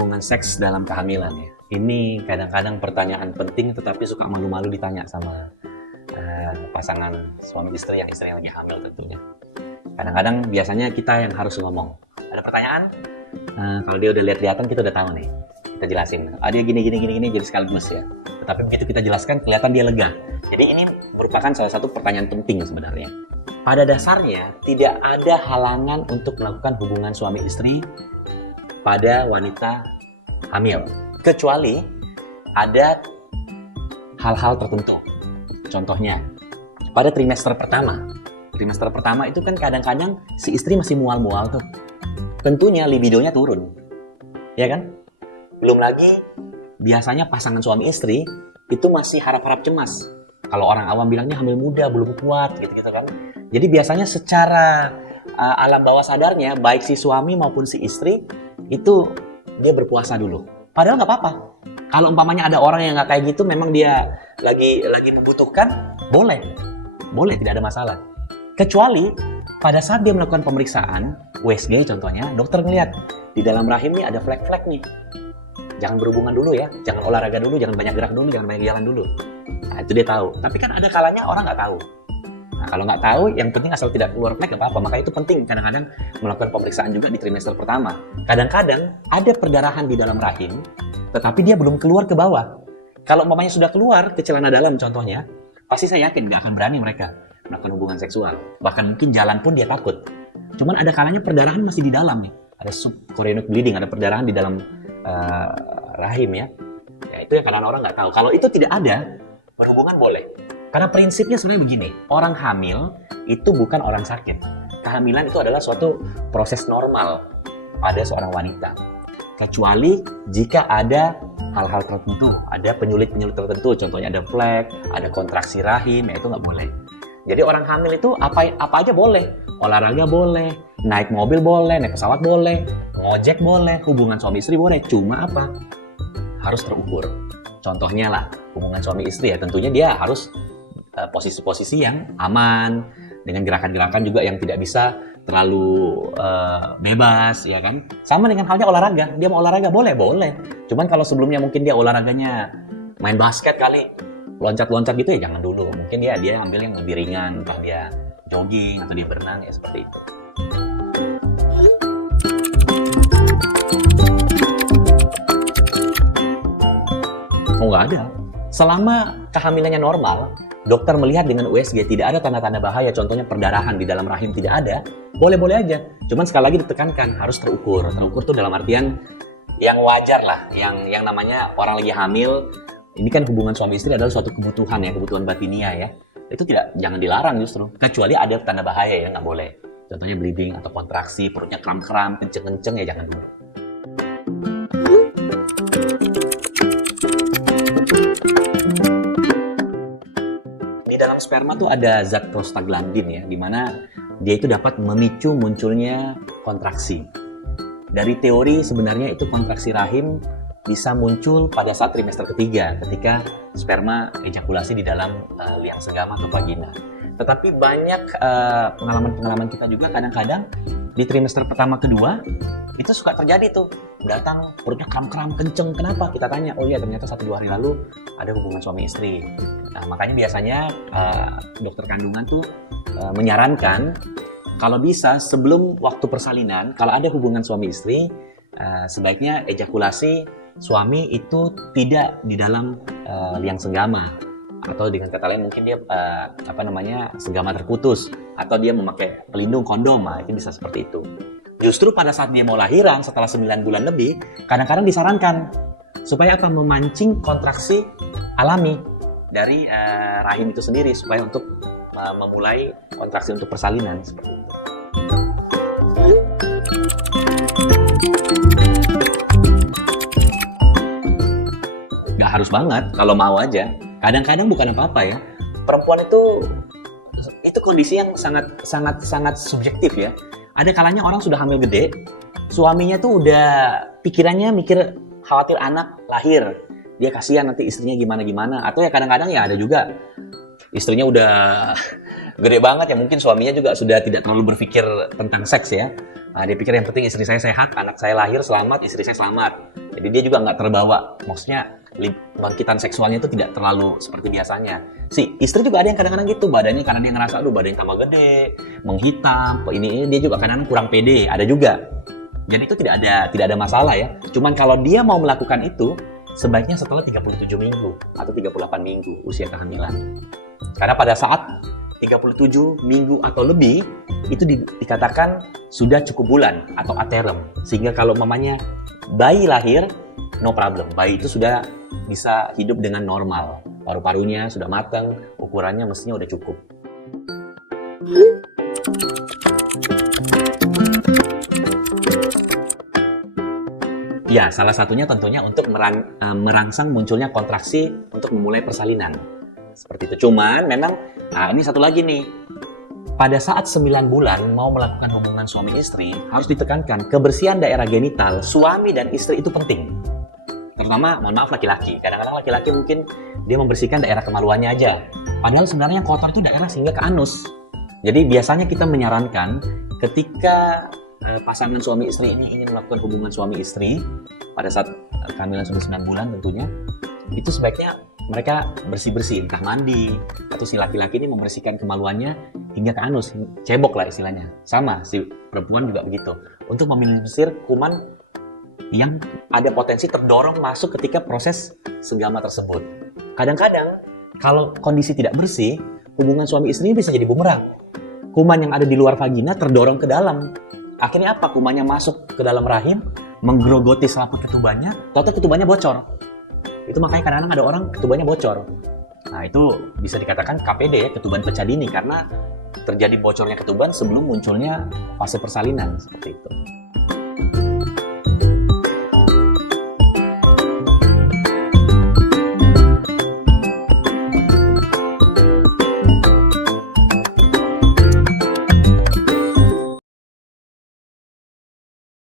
hubungan seks dalam kehamilan ya. Ini kadang-kadang pertanyaan penting tetapi suka malu-malu ditanya sama pasangan suami istri yang istrinya lagi hamil tentunya. Kadang-kadang biasanya kita yang harus ngomong. Ada pertanyaan? Kalau dia udah lihat-lihatan kita udah tahu nih. Kita jelasin. Dia gini jadi sekaligus ya. Tetapi begitu kita jelaskan kelihatan dia lega. Jadi ini merupakan salah satu pertanyaan penting sebenarnya. Pada dasarnya tidak ada halangan untuk melakukan hubungan suami istri pada wanita hamil, kecuali ada hal-hal tertentu. Contohnya, pada trimester pertama. Trimester pertama itu kan kadang-kadang si istri masih mual-mual tuh. Tentunya libidonya turun. Ya kan? Belum lagi, biasanya pasangan suami istri itu masih harap-harap cemas. Kalau orang awam bilangnya hamil muda, belum kuat, gitu-gitu kan. Jadi biasanya secara alam bawah sadarnya, baik si suami maupun si istri, itu dia berpuasa dulu. Padahal nggak apa-apa. Kalau umpamanya ada orang yang nggak kayak gitu, memang dia lagi membutuhkan, boleh, tidak ada masalah. Kecuali pada saat dia melakukan pemeriksaan, USG contohnya, dokter ngeliat di dalam rahim nih ada flek-flek nih. Jangan berhubungan dulu ya, jangan olahraga dulu, jangan banyak gerak dulu, jangan banyak jalan dulu. Nah itu dia tahu. Tapi kan ada kalanya orang nggak tahu. Nah, kalau nggak tahu, yang penting asal tidak keluar flek nggak apa-apa. Maka itu penting kadang-kadang melakukan pemeriksaan juga di trimester pertama. Kadang-kadang ada perdarahan di dalam rahim, tetapi dia belum keluar ke bawah. Kalau umpamanya sudah keluar ke celana dalam contohnya, pasti saya yakin nggak akan berani mereka melakukan hubungan seksual. Bahkan mungkin jalan pun dia takut. Cuman ada kalanya perdarahan masih di dalam nih. Ada subchorionic bleeding, ada perdarahan di dalam rahim ya. Ya itu yang kadang orang nggak tahu. Kalau itu tidak ada, berhubungan boleh. Karena prinsipnya sebenarnya begini, orang hamil itu bukan orang sakit. Kehamilan itu adalah suatu proses normal pada seorang wanita. Kecuali jika ada hal-hal tertentu, ada penyulit-penyulit tertentu, contohnya ada flek, ada kontraksi rahim, ya itu nggak boleh. Jadi orang hamil itu apa aja boleh. Olahraga boleh, naik mobil boleh, naik pesawat boleh, ngojek boleh, hubungan suami istri boleh. Cuma apa? Harus terukur. Contohnya lah, hubungan suami istri ya tentunya dia harus posisi-posisi yang aman, dengan gerakan-gerakan juga yang tidak bisa terlalu bebas, ya kan? Sama dengan halnya olahraga. Dia mau olahraga boleh. Cuman kalau sebelumnya mungkin dia olahraganya main basket kali, loncat-loncat gitu ya jangan dulu. Mungkin dia ambil yang lebih ringan, entah dia jogging atau dia berenang ya seperti itu. Oh nggak ada. Selama kehamilannya normal, dokter melihat dengan USG tidak ada tanda-tanda bahaya, contohnya perdarahan di dalam rahim tidak ada, boleh-boleh aja. Cuman sekali lagi ditekankan harus terukur. Terukur tuh dalam artian yang wajar lah, yang namanya orang lagi hamil. Ini kan hubungan suami istri adalah suatu kebutuhan ya, kebutuhan batinia ya. Itu jangan dilarang justru. Kecuali ada tanda bahaya ya, nggak boleh. Contohnya bleeding atau kontraksi, perutnya kram-kram, kenceng-kenceng ya jangan dulu. Di dalam sperma tuh ada zat prostaglandin ya, di mana dia itu dapat memicu munculnya kontraksi. Dari teori sebenarnya itu kontraksi rahim bisa muncul pada saat trimester ketiga ketika sperma ejakulasi di dalam liang senggama atau vagina. Tetapi banyak pengalaman-pengalaman kita juga kadang-kadang di trimester pertama kedua itu suka terjadi tuh, datang perutnya kram-kram kenceng. Kenapa? Kita tanya, oh iya ternyata 1-2 hari lalu ada hubungan suami istri. Nah makanya biasanya dokter kandungan tuh menyarankan kalau bisa sebelum waktu persalinan, kalau ada hubungan suami istri, sebaiknya ejakulasi suami itu tidak di dalam liang senggama, atau dengan kata lain mungkin dia senggama terputus, atau dia memakai pelindung kondom, itu bisa seperti itu. Justru pada saat dia mau lahiran setelah 9 bulan lebih, kadang-kadang disarankan supaya apa? Memancing kontraksi alami dari rahim itu sendiri supaya untuk memulai kontraksi untuk persalinan seperti itu. Nggak harus banget, kalau mau aja. Kadang-kadang bukan apa-apa ya. Perempuan itu kondisi yang sangat subjektif ya. Ada kalanya orang sudah hamil gede, suaminya tuh udah pikirannya mikir khawatir anak lahir. Dia kasihan nanti istrinya gimana-gimana. Atau ya kadang-kadang ya ada juga istrinya udah gede banget ya, mungkin suaminya juga sudah tidak terlalu berpikir tentang seks ya. Nah, dia pikir yang penting istri saya sehat, anak saya lahir selamat, istri saya selamat. Jadi dia juga nggak terbawa, maksudnya bangkitan seksualnya itu tidak terlalu seperti biasanya. Si istri juga ada yang kadang-kadang gitu, badannya karena dia ngerasa, aduh badannya tambah gede, menghitam, ini dia juga kadang-kadang kurang pede, ada juga. Jadi itu tidak ada masalah ya. Cuman kalau dia mau melakukan itu, sebaiknya setelah 37 minggu atau 38 minggu usia kehamilan. Karena pada saat 37 minggu atau lebih, itu dikatakan sudah cukup bulan atau aterem. Sehingga kalau mamanya bayi lahir, no problem. Bayi itu sudah bisa hidup dengan normal. Paru-parunya sudah matang, ukurannya mestinya udah cukup. Ya, salah satunya tentunya untuk merangsang munculnya kontraksi untuk memulai persalinan. Seperti itu. Cuman memang, ini satu lagi nih. Pada saat 9 bulan mau melakukan hubungan suami istri, harus ditekankan kebersihan daerah genital suami dan istri itu penting. Terutama, mohon maaf, laki-laki. Kadang-kadang laki-laki mungkin dia membersihkan daerah kemaluannya aja. Padahal sebenarnya yang kotor itu daerah sehingga ke anus. Jadi biasanya kita menyarankan ketika pasangan suami istri ini ingin melakukan hubungan suami istri pada saat kehamilan sudah 9 bulan tentunya, itu sebaiknya mereka bersih-bersih, entah mandi, atau si laki-laki ini membersihkan kemaluannya hingga ke anus, cebok lah istilahnya. Sama, si perempuan juga begitu. Untuk meminimalisir kuman yang ada potensi terdorong masuk ketika proses senggama tersebut. Kadang-kadang, kalau kondisi tidak bersih, hubungan suami istri bisa jadi bumerang. Kuman yang ada di luar vagina terdorong ke dalam. Akhirnya apa? Kumannya masuk ke dalam rahim, menggerogoti selaput ketubannya, total ketubannya bocor. Itu makanya kadang-kadang ada orang ketubannya bocor. Nah, itu bisa dikatakan KPD ya, ketuban pecah dini, karena terjadi bocornya ketuban sebelum munculnya fase persalinan, seperti itu.